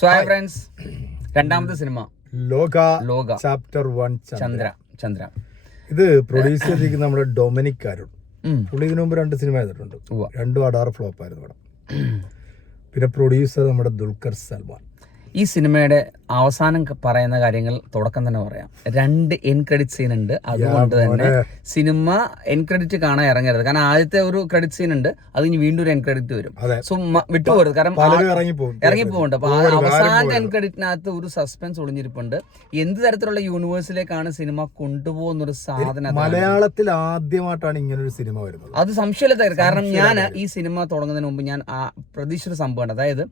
Friends രണ്ടാമത്തെ cinema. ലോക ലോക. Chapter one Chandra. ചന്ദ്ര ഇത് പ്രൊഡ്യൂസ് ചെയ്തിരിക്കുന്ന നമ്മുടെ ഡൊമിനിക് അരുൺ. പുള്ളി ഇതിനു മുമ്പ് രണ്ട് സിനിമ ചെയ്തിട്ടുണ്ട്. രണ്ടും അടാർ ഫ്ലോപ്പ് ആയിരുന്നു പടം പിന്നെ പ്രൊഡ്യൂസർ നമ്മുടെ ദുൽഖർ സൽമാൻ. ഈ സിനിമയുടെ അവസാനം പറയുന്ന കാര്യങ്ങൾ തുടക്കം തന്നെ പറയാം. രണ്ട് എൻ ക്രെഡിറ്റ് സീൻ ഉണ്ട്. അതുകൊണ്ട് തന്നെ സിനിമ എൻ ക്രെഡിറ്റ് കാണാൻ ഇറങ്ങരുത്. കാരണം ആദ്യത്തെ ഒരു ക്രെഡിറ്റ് സീൻ ഉണ്ട്. അത് ഇനി വീണ്ടും ഒരു എൻ ക്രെഡിറ്റ് വരും. സോ വിട്ടുപോകരുത്. കാരണം ഇറങ്ങിപ്പോകുന്നുണ്ട് അപ്പൊ അവസാനത്തെ എൻ ക്രെഡിറ്റിനകത്ത് ഒരു സസ്പെൻസ് ഒളിഞ്ഞിരിപ്പുണ്ട്. എന്ത് തരത്തിലുള്ള യൂണിവേഴ്സിലേക്കാണ് സിനിമ കൊണ്ടുപോകുന്ന ഒരു സാധനം മലയാളത്തിൽ ആദ്യമായിട്ടാണ് ഇങ്ങനെ ഒരു സിനിമ വരുന്നത്. അത് സംശയമില്ലാത്ത കാരണം ഞാൻ ഈ സിനിമ തുടങ്ങുന്നതിന് മുമ്പ് ഞാൻ പ്രതീക്ഷിച്ച സംഭവമാണ് അതായത്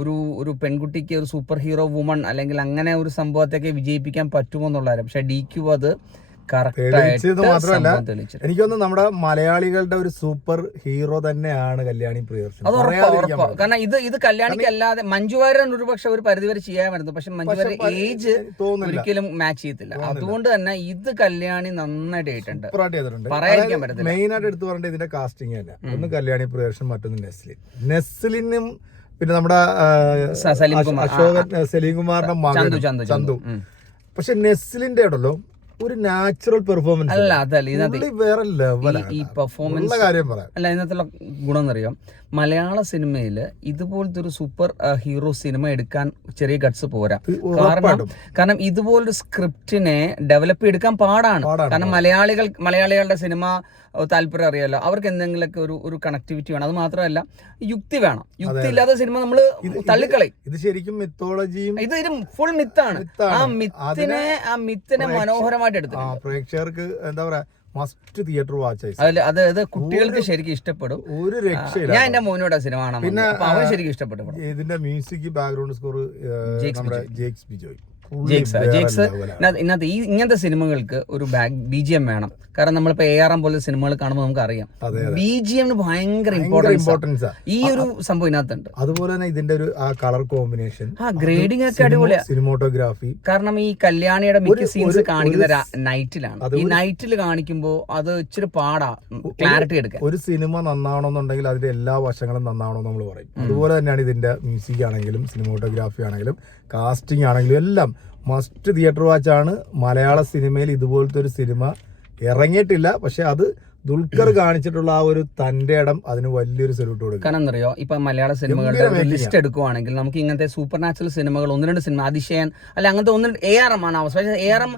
ഒരു ഒരു പെൺകുട്ടിക്ക് ഒരു സൂപ്പർ ഹീറോ വുമൺ അല്ലെങ്കിൽ അങ്ങനെ ഒരു സംഭവത്തൊക്കെ വിജയിപ്പിക്കാൻ പറ്റുമോ എന്നുള്ളതാണ് പക്ഷെ ഡി ക്യു അത് തെളിയിച്ചത് മാത്രമല്ല, കറക്റ്റ് തെളിയിച്ചു. എനിക്ക് തോന്നുന്നു നമ്മുടെ മലയാളികളുടെ ഒരു സൂപ്പർ ഹീറോ തന്നെയാണ് കല്യാണി പ്രിയദർശൻ. അത് ഉറപ്പാ കാരണം ഇത് ഇത് കല്യാണിക്ക് അല്ലാതെ മഞ്ജു വാര്യൻ ഒരു പക്ഷെ ഒരു പരിധിവരെ ചെയ്യാമായിരുന്നു പക്ഷെ മഞ്ജു ഏജ് ഒരിക്കലും മാച്ച് ചെയ്യത്തില്ല. അതുകൊണ്ട് തന്നെ ഇത് കല്യാണി നന്നായിട്ട് ചെയ്തിട്ടുണ്ട്. പറയാതിരിക്കാൻ പറ്റത്തില്ല. മെയിൻ ആയിട്ട് എടുത്തു പറഞ്ഞിട്ട് ഇതിന്റെ കാസ്റ്റിംഗ് തന്നെ. ഒന്ന് കല്യാണി പ്രിയദർശൻ മറ്റൊന്ന് നെസ്ലിൻ. നെസ്ലിനും പിന്നെ നമ്മുടെ. അശോകൻ സലീം കുമാറിന്റെ മകൻ ചന്തു. പക്ഷെ നെസ്ലിന്റെ ഉണ്ടല്ലോ ഒരു നാച്ചുറൽ പെർഫോമൻസ് അല്ല അതല്ല ഇതിനകത്ത് വേറെ ഈ- ലെവലാണ് ഈ പെർഫോമൻസ് കാര്യം പറയാം. അല്ല ഇതിനകത്തുള്ള ഗുണം എന്നറിയാം? മലയാള സിനിമയിൽ ഇതുപോലത്തെ ഒരു സൂപ്പർ ഹീറോ സിനിമ എടുക്കാൻ ചെറിയ ഗട്സ് പോരാ. കാരണം കാരണം ഇതുപോലൊരു സ്ക്രിപ്റ്റിനെ ഡെവലപ്പ് എടുക്കാൻ പാടാണ്. കാരണം മലയാളികൾ മലയാളികളുടെ സിനിമ താല്പര്യം അറിയാലോ. അവർക്ക് എന്തെങ്കിലുമൊക്കെ ഒരു ഒരു കണക്ടിവിറ്റി വേണം. അത് മാത്രമല്ല യുക്തി വേണം. യുക്തി ഇല്ലാത്ത സിനിമ നമ്മൾ തള്ളിക്കളയും. ഇത് ശരിക്കും മിത്തോളജിയും ഇത് ഫുൾ മിത്താണ്. ആ മിത്തിനെ ആ മിത്തിനെ മനോഹരമായിട്ട് എടുത്തിട്ടുണ്ട്. പ്രേക്ഷകർക്ക് എന്താ പറയാ മസ്റ്റ് തിയേറ്റർ വാച്ച് അതിൽ അത് കുട്ടികൾക്ക് ശരിക്കും ഇഷ്ടപ്പെടും. ഒരു രക്ഷയില്ല ഞാൻ എന്റെ മോനോട് സിനിമ കാണാൻ പിന്നെ അവൻ ശരിക്കും ഇഷ്ടപ്പെട്ടു ഇതിന്റെ മ്യൂസിക് ബാക്ക്ഗ്രൗണ്ട് സ്കോർ ജേക്സ് നമ്മുടെ ജേക്സ് ബിജോയ് ജേക്സ് വേറെ ജേക്സ് ഇതിനകത്ത് ഇന്നത്തെ ഈ ഇങ്ങനത്തെ സിനിമകൾക്ക് ഒരു ബാക്ക് ബി ജി എം വേണം. കാരണം നമ്മളിപ്പോ എ ആർ എം പോലെ സിനിമകൾ കാണുമ്പോൾ നമുക്ക് അറിയാം ബി ജി എമ്മിന് ഭയങ്കര ഇമ്പോർട്ടൻസ് ഈ ഒരു സംഭവം ഇതിനകത്തുണ്ട്. അതുപോലെ തന്നെ ഇതിന്റെ ഒരു ആ കളർ കോമ്പിനേഷൻ. ആ ഗ്രേഡിംഗ് ഒക്കെ അടിപൊളിയാണ് സിനിമോട്ടോഗ്രാഫി. കാരണം ഈ കല്യാണിയുടെ മിക്ക സീൻസ് കാണിക്കുന്ന നൈറ്റിലാണ് ഈ നൈറ്റിൽ കാണിക്കുമ്പോൾ അത് ഇച്ചിരി പാടാ. ക്ലാരിറ്റി എടുക്കാൻ. ഒരു സിനിമ നന്നാവണമെന്നുണ്ടെങ്കിൽ അതിന്റെ എല്ലാ വശങ്ങളും നന്നാവണം നമ്മൾ പറയും. അതുപോലെ തന്നെയാണ് ഇതിന്റെ മ്യൂസിക് ആണെങ്കിലും സിനിമോട്ടോഗ്രാഫി ആണെങ്കിലും കാസ്റ്റിംഗ് ആണെങ്കിലും എല്ലാം. മസ്റ്റ് തിയേറ്റർ വാച്ചാണ് മലയാള സിനിമയിൽ ഇതുപോലത്തെ ഒരു സിനിമ ഇറങ്ങിയിട്ടില്ല. പക്ഷെ അത് ദുൽഖർ കാണിച്ചിട്ടുള്ള ആ ഒരു തന്റെ ഇടം അതിന് വലിയൊരു സല്യൂട്ട് കൊടുക്കും. കാരണം എന്തറിയോ ഇപ്പൊ മലയാള സിനിമകളുടെ ലിസ്റ്റ് എടുക്കുവാണെങ്കിൽ നമുക്ക് ഇങ്ങനത്തെ സൂപ്പർ നാച്ചുറൽ സിനിമകൾ ഒന്ന് രണ്ട് സിനിമ അതിശയൻ അല്ല അങ്ങനത്തെ ഒന്ന് രണ്ട് എ ആർ എം ആണ് അവസ്ഥ. പക്ഷേ എ ആർ എം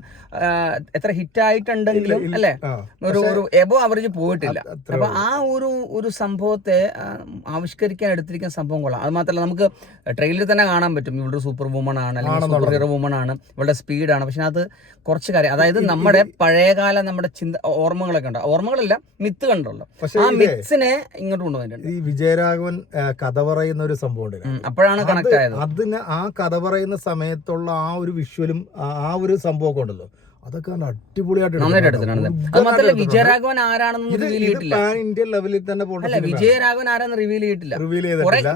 എത്ര ഹിറ്റ് ആയിട്ടുണ്ടെങ്കിലും അല്ലെ? ഒരു ഒരു എബോ അവറേജ് പോയിട്ടില്ല. അപ്പൊ ആ ഒരു ഒരു സംഭവത്തെ ആവിഷ്കരിക്കാൻ എടുത്തിരിക്കുന്ന സംഭവം കൊള്ളാം. അത് മാത്രമല്ല നമുക്ക് ട്രെയിലർ തന്നെ കാണാൻ പറ്റും. ഇവളുടെ സൂപ്പർ വുമൺ ആണ് അല്ലെങ്കിൽ സൂപ്പർ ഹീറോ വുമൺ ആണ് ഇവളുടെ സ്പീഡാണ് പക്ഷെ അത് കുറച്ച് കാര്യം അതായത് നമ്മുടെ പഴയകാല നമ്മുടെ ചിന്ത ഓർമ്മകളൊക്കെ ഉണ്ട്. ഓർമ്മകളല്ല മിത്ത് കണ്ടല്ലോ. പക്ഷെ ആ മിത്സിനെ ഇങ്ങോട്ട് കൊണ്ടുവന്നിട്ടുണ്ട്. ഈ വിജയരാഘവൻ കഥ പറയുന്ന ഒരു സംഭവം അപ്പോഴാണ് കണക്ട് ആയത്. അതിന് ആ കഥ പറയുന്ന സമയത്തുള്ള ആ ഒരു വിഷ്വലും ആ ആ ഒരു സംഭവമൊക്കെ ഉണ്ടല്ലോ. അതൊക്കെ അടിപൊളിയായിട്ട് വിജയരാഘവൻ ആരാണെന്ന് റിവീൽ ചെയ്തിട്ടില്ല. വിജയരാഘവൻ ആരാന്ന് റിവീൽ ചെയ്തിട്ടില്ല. റിവീൽ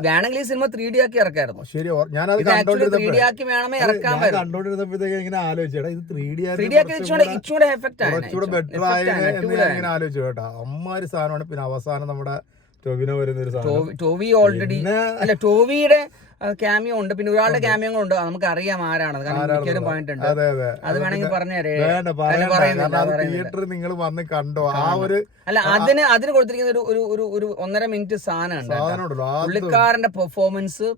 വേണമെങ്കിൽ ഈ സിനിമ ത്രീ ഡി ആക്കി ഇറക്കായിരുന്നു. ശരി ഞാൻ ഞാനത് ത്രീ ഡി ആക്കി വേണമേ ഇറക്കാൻ കണ്ടോണ്ടിരുന്നപ്പോഴത്തേക്ക് ഇങ്ങനെ ആലോചിച്ചേട്ടാ ഇത് ത്രീ ഡി ത്രീ ഡി ആക്കി ഇച്ചിരി ബെറ്റർ ആയി ഇങ്ങനെ ആലോചിച്ചു കേട്ടോ. അമ്മാര് സാധനമാണ്. പിന്നെ അവസാനം നമ്മുടെ ഒരു ടോവി- ഓൾറെഡി അല്ല ടോവിയുടെ ക്യാമിയോ ഉണ്ട്. പിന്നെ ഒരാളുടെ ക്യാമിയോ ഉണ്ട് നമുക്ക് അറിയാം ആരാണ് കാരണം പോയിന്റ് ഉണ്ട് അതെ വേണമെങ്കിൽ പറഞ്ഞുതരേ. നിങ്ങൾ വന്ന് കണ്ടോ? ആ ഒരു അല്ല അതിന് അതിന് കൊടുത്തിരിക്കുന്ന ഒരു ഒരു ഒരു ഒരു ഒന്നര മിനിറ്റ് സാധനം ഉണ്ട് പുള്ളിക്കാരന്റെ പെർഫോമൻസ്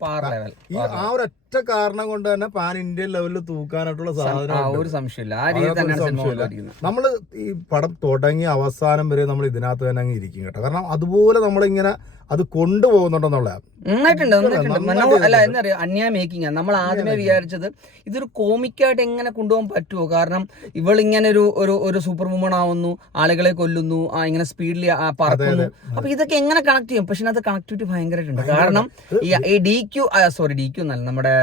പാർ ലെവൽ ഈ ആ ഒരൊറ്റ കാരണം കൊണ്ട് തന്നെ പാൻ ഇന്ത്യൻ ലെവലിൽ തൂക്കാനായിട്ടുള്ള സാധനം ഒരു സംശയമില്ല ആ രീതി സംശയമില്ല. നമ്മൾ ഈ പടം തുടങ്ങി അവസാനം വരെ നമ്മൾ ഇതിനകത്ത് തന്നെ അങ്ങ് ഇരിക്കും കേട്ടോ. കാരണം അതുപോലെ നമ്മളിങ്ങനെ അത് കൊണ്ടുപോകുന്നുണ്ടെന്നുള്ള അല്ല. എന്നറിയാം അന്യായ മേക്കിംഗ് നമ്മൾ ആദ്യമേ വിചാരിച്ചത് ഇതൊരു കോമിക്കായിട്ട് എങ്ങനെ കൊണ്ടുപോകാൻ പറ്റുമോ കാരണം ഇവൾ ഇങ്ങനെ ഒരു ഒരു ഒരു സൂപ്പർ വുമൺ ആവുന്നു ആളുകളെ കൊല്ലുന്നു ആ ഇങ്ങനെ സ്പീഡിൽ പറക്കുന്നു. അപ്പൊ ഇതൊക്കെ എങ്ങനെ കണക്ട് ചെയ്യും? പക്ഷെ അത് കണക്ടിവിറ്റി ഭയങ്കരമായിട്ടുണ്ട്. കാരണം ഈ- D Q sorry D Q എന്നല്ല നമ്മുടെ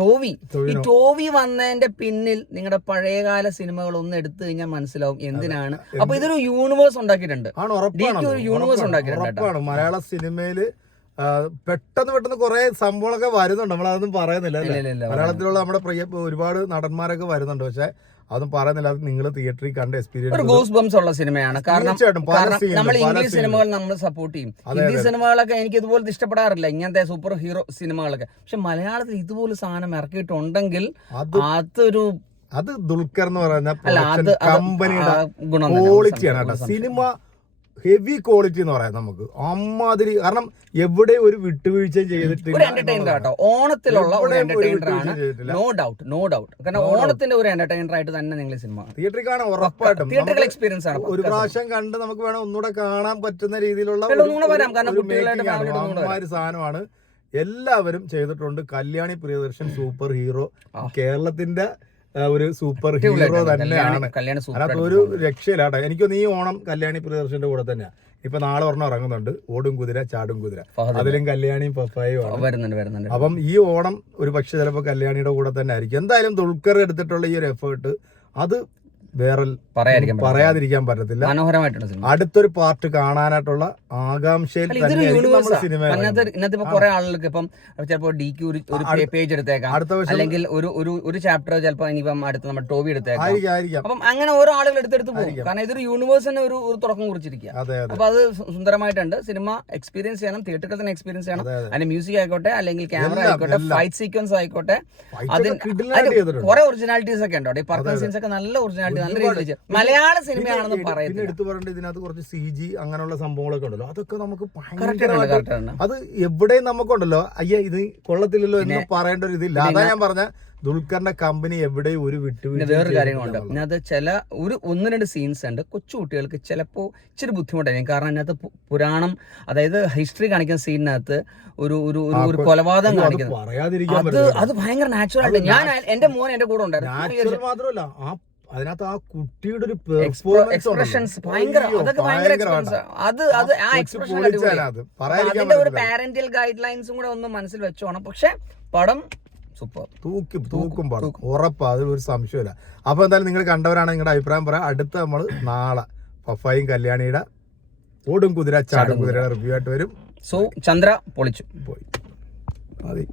ടോവി. ഈ ടോവി വന്നതിന്റെ പിന്നിൽ നിങ്ങളുടെ പഴയകാല സിനിമകൾ ഒന്ന് എടുത്തു കഴിഞ്ഞാൽ മനസ്സിലാവും എന്തിനാണ്. അപ്പൊ ഇതൊരു യൂണിവേഴ്സ് ഉണ്ടാക്കിയിട്ടുണ്ട്. ഒരു യൂണിവേഴ്സ് ഉണ്ടാക്കിയിട്ടുണ്ട് മലയാള സിനിമയിൽ പെട്ടെന്ന് പെട്ടെന്ന് കുറെ സംഭവങ്ങളൊക്കെ വരുന്നുണ്ട്. നമ്മൾ അതൊന്നും പറയുന്നില്ല. മലയാളത്തിലുള്ള നമ്മുടെ പ്രിയ ഒരുപാട് നടന്മാരൊക്കെ വരുന്നുണ്ട്. പക്ഷെ അതും പറയുന്നില്ല. അത് നിങ്ങൾ തിയേറ്ററിൽ കണ്ട ഒരു എക്സ്പീരിയൻസ് ഗൂസ് ബംസ് ഉള്ള സിനിമയാണ്. കാരണം നമ്മൾ ഇംഗ്ലീഷ് സിനിമകൾ നമ്മൾ സപ്പോർട്ട് ചെയ്യും. ഹിന്ദി സിനിമകളൊക്കെ എനിക്ക് ഇതുപോലെ ഇഷ്ടപ്പെടാറില്ല. ഇങ്ങനത്തെ സൂപ്പർ ഹീറോ സിനിമകളൊക്കെ. പക്ഷെ മലയാളത്തിൽ ഇതുപോലെ സാധനം ഇറക്കിയിട്ടുണ്ടെങ്കിൽ അത് അതൊരു അത് ദുൽഖർ എന്ന് പറയുന്ന കമ്പനിയുടെ ക്വാളിറ്റിയാണ് കേട്ടോ. സിനിമ ഹെവി ക്വാളിറ്റി എന്ന് പറയാം നമുക്ക്. അമ്മാതിരി കാരണം എവിടെ ഒരു വിട്ടുവീഴ്ചയും ചെയ്തിട്ടില്ല ഓണത്തിലുള്ള ഒരു എവിടെയും എന്റർടൈനർ ആണ്. നോ ഡൗട്ട് നോ ഡൗട്ട് കാരണം ഓണത്തിന്റെ ഒരു എന്റർടൈനർ ആയിട്ട് തന്നെ നിങ്ങൾ സിനിമ തിയേറ്ററിൽ കാണാൻ ഉറപ്പായിട്ടും. തിയേറ്ററിൽ എക്സ്പീരിയൻസ് ആണ് ഒരു പ്രാവശ്യം കണ്ട് നമുക്ക് വേണം ഒന്നുകൂടെ കാണാൻ പറ്റുന്ന രീതിയിലുള്ള സാധനമാണ്. എല്ലാവരും ചെയ്തിട്ടുണ്ട്. കല്യാണി പ്രിയദർശൻ സൂപ്പർ ഹീറോ കേരളത്തിന്റെ ഒരു സൂപ്പർ ഹീറോ. തന്നെയാണ്. ഒരു രക്ഷയിലാട്ടെ. എനിക്കൊന്ന് ഈ ഓണം കല്യാണി പ്രിയദർശന്റെ കൂടെ തന്നെയാ ഇപ്പൊ നാളെ ഒരെണ്ണം ഇറങ്ങുന്നുണ്ട്. ഓടും കുതിര ചാടും കുതിര. അതിലും കല്യാണിയും പപ്പായും അപ്പം ഈ ഓണം ഒരു പക്ഷെ ചിലപ്പോൾ കല്യാണിയുടെ കൂടെ തന്നെ ആയിരിക്കും. എന്തായാലും ദുൽഖർ എടുത്തിട്ടുള്ള ഈ ഒരു എഫേർട്ട് അത് വേറെ പറയാതിരിക്കാൻ. പറ്റത്തില്ല. മനോഹരമായിട്ടുള്ള സിനിമ. അടുത്തൊരു പാർട്ട് കാണാനായിട്ടുള്ള ആകാംക്ഷയിൽ. ഇന്നത്തെ ഇപ്പൊ കുറെ ആളുകൾക്ക് ഇപ്പം ചിലപ്പോ ഡിക്ക് ഒരു പേജ് എടുത്തേക്കാം. അല്ലെങ്കിൽ ഒരു ഒരു ഒരു ചാപ്റ്റർ ചിലപ്പോ ഇനിയിപ്പം അടുത്ത് നമ്മുടെ ടോവി എടുത്തേക്കാം. അപ്പം അങ്ങനെ ഓരോ ആളുകൾ എടുത്തെടുത്ത് പോകും. കാരണം ഇതൊരു യൂണിവേഴ്സിന് ഒരു ഒരു തുടക്കം കുറിച്ചിരിക്കുക. അപ്പൊ അത് സുന്ദരമായിട്ടുണ്ട്. സിനിമ എക്സ്പീരിയൻസ് ചെയ്യണം തിയേറ്ററിൽ തന്നെ എക്സ്പീരിയൻസ് ചെയ്യണം. അതെ അതെ. അതിന്റെ മ്യൂസിക് ആയിക്കോട്ടെ അല്ലെങ്കിൽ ക്യാമറ ആയിക്കോട്ടെ. ഫൈറ്റ് സീക്വൻസ് ആയിക്കോട്ടെ. അതിന്. കുറെ ഒറിജിനാലിറ്റീസ് ഒക്കെ ഉണ്ടോ? ഈ പർക്കൻ സീൻസ് ഒക്കെ നല്ല ഒറിജിനാലിറ്റി നല്ല. മലയാള സിനിമയാണെന്ന് പറയുന്നത് എടുത്തു പറയേണ്ടത് ഇതിനകത്ത് കുറച്ച് സി ജി അങ്ങനെയുള്ള സംഭവങ്ങളൊക്കെ ഉണ്ടല്ലോ. അതൊക്കെ നമുക്ക് അത് എവിടെയും നമുക്കുണ്ടല്ലോ. അയ്യ ഇത് കൊള്ളത്തില്ലല്ലോ എന്ന് പറയേണ്ട ഒരു ഇതില്ല. അതാ ഞാൻ പറഞ്ഞ ദുൽഖറിന്റെ കമ്പനി എവിടെയും ഒരു വിട്ടു വേറൊരു കാര്യങ്ങളുണ്ട്. ഇതിനകത്ത് ചില ഒരു ഒന്ന് രണ്ട് സീൻസ് ഉണ്ട്. കൊച്ചു കുട്ടികൾക്ക് ചിലപ്പോൾ ഇച്ചിരി ബുദ്ധിമുട്ടായിരിക്കും. കാരണം അതിനകത്ത് പുരാണം അതായത് ഹിസ്റ്ററി കാണിക്കുന്ന സീനിനകത്ത് ഒരു ഒരു ഒരു- കൊലപാതകം കാണിക്കുന്നത് അത് അത് ഭയങ്കര നാച്ചുറൽ ആയിട്ട് ഞാൻ എന്റെ മോൻ എന്റെ കൂടെ ഉണ്ടായിരുന്നു. മാത്രമല്ല ആ അതിനകത്ത് ആ കുട്ടിയുടെ ഒരു എക്സ്പ്രഷൻസ് ഭയങ്കര അതൊക്കെ ഭയങ്കര എക്സ്പ്രഷൻസ് അത് അത് ആ എക്സ്പ്രഷൻ അതിന്റെ ഒരു പാരന്റൽ ഗൈഡ് ലൈൻസും കൂടെ ഒന്ന് മനസ്സിൽ വെച്ചോണം. പക്ഷെ പടം സൂപ്പർ. തൂക്കും തൂക്കും പടം. ഉറപ്പാ അതിൽ ഒരു സംശയമില്ല അപ്പൊ എന്തായാലും നിങ്ങൾ കണ്ടവരാണ് നിങ്ങളുടെ അഭിപ്രായം പറയാം. അടുത്ത നമ്മൾ നാളെ പഫായും കല്യാണിയുടെ ഓടും കുതിര ചാടും കുതിരയുടെ റിവ്യൂ ആയിട്ട് വരും. സോ ചന്ദ്ര പൊളിച്ചു. പോയി. മതി.